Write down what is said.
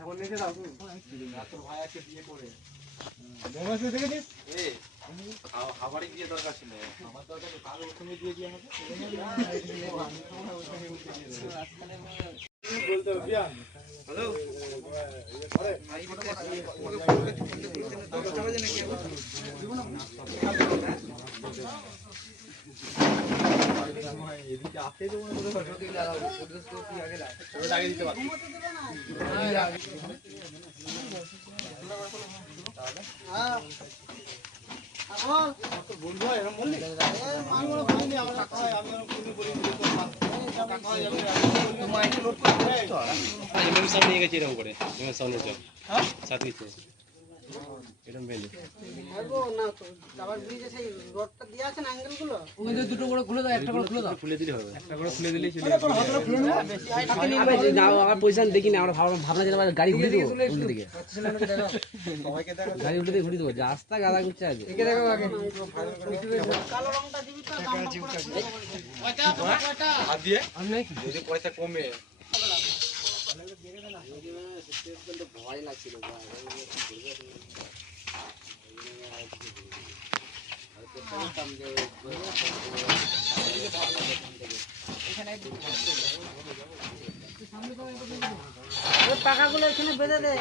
এখন নিচে যাও তোর ভাই আছে বিয়ে করে মোবাইল দেখেছিস এই খাবারে গিয়ে দরকার ছিল আমার দরকার তো কাল ওখানে দিয়ে দিয়ে আমাকে বলতে হবে বিয়ান হ্যালো আরে ভাই এদিকে আসে তো মনে করে যদি লাগাও পরিবেশ তো কি আগে লাগে ওটা আগে দিতে পারো হ্যাঁ বল তো বন্ধু এরকম বললি মানগুলো বলিনি আমরা টাকা হয় আমি আর কোনো বলিনি তো টাকা হয় যাবে তোমার আইডি লোড করে দে তো ইমাম সাহেব নিয়ে গেছে এরকম করে ইমাম সাহেব নিয়ে যাও হ্যাঁ সাথে দিতে এরকম বেলে আরবো না তো আবার ব্রিজে সেই রডটা দেয়া আছে না অ্যাঙ্গেলগুলো ওই যে দুটো করে খুলে দাও একটা করে খুলে দাও খুলে দিলে হবে একটা করে খুলে দিলেই চলে যাবে হাতটা খুলে নাও বেশি হাইট আবে যাও আমার পয়সা দেখি না আমরা ভাবনা যে গাড়ি ঘুরে দেব উল্টো দিকে সবাইকে দেখো গাড়ি উল্টো দিকে ঘুরে দেব রাস্তা গাদা করছে আজ একে দেখো আগে কালো রংটা দিবি তো কয়টা হাত দিয়ে আমি যদি পয়সা কমে ভয় লাগছিল পাখাগুলো এখানে বেঁধে দে